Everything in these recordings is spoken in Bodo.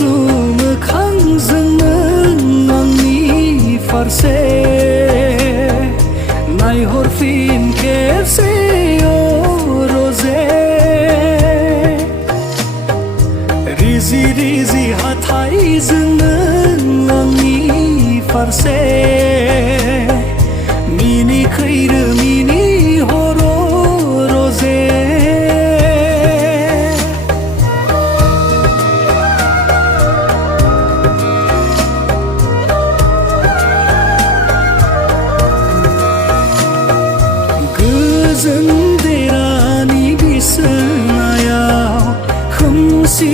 मिनिस्लु मोखांजों नों आंनि फारसे नायहरफिन खेबसे रोजे रिजि रिजि हाथाइजों नों आंनि फारसे मिनिखैरो मिनिहर रोजे गोजोन देरानि बिसोनायाव खोमसि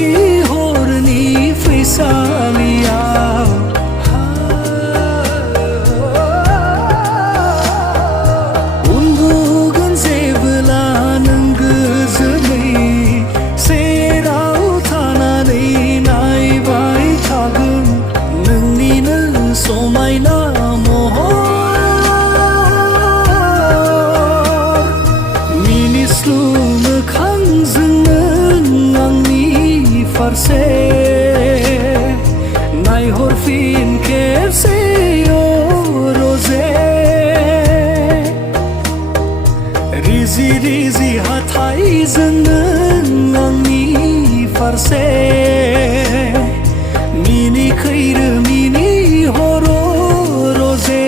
हरनि फैसालियाव उन्दुगोन जेबोला नों गोजोनै सेराव थानानै नायबाय थागोन नोंनिनो समायना महर मिनिस्लु मोखांजों नों आंनि फारसे नायहरफिन खेबसे रोजे रिजि रिजि हाथाइजों नों आंनि फारसे मिनिखैरो मिनिहर रोजे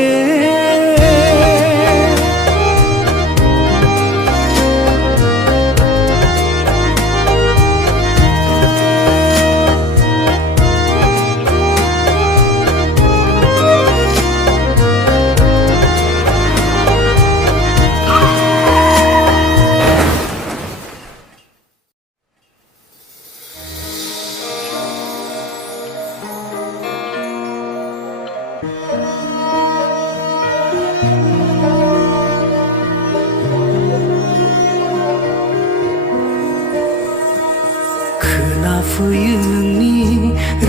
खोनाफैयो नोंनि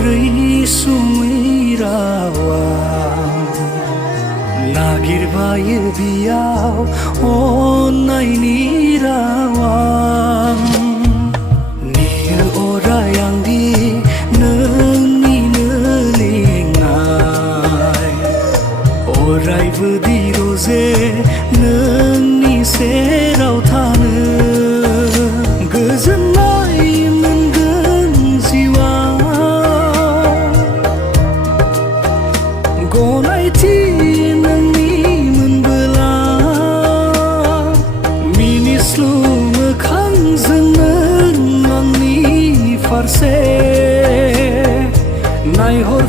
रैसुमै रावा नागिरबायो बियाव अननायनि रावा नेयो अराय आंदि नोंनिनो लेंनाय अरायबो दिरजे नोंनि सेराव थानो गोजोननाय मोनगोन जिउआव गनायथि नोंनि मोनबोला मिनिस्लु मोखांजों नों आंनि फारसे नायहर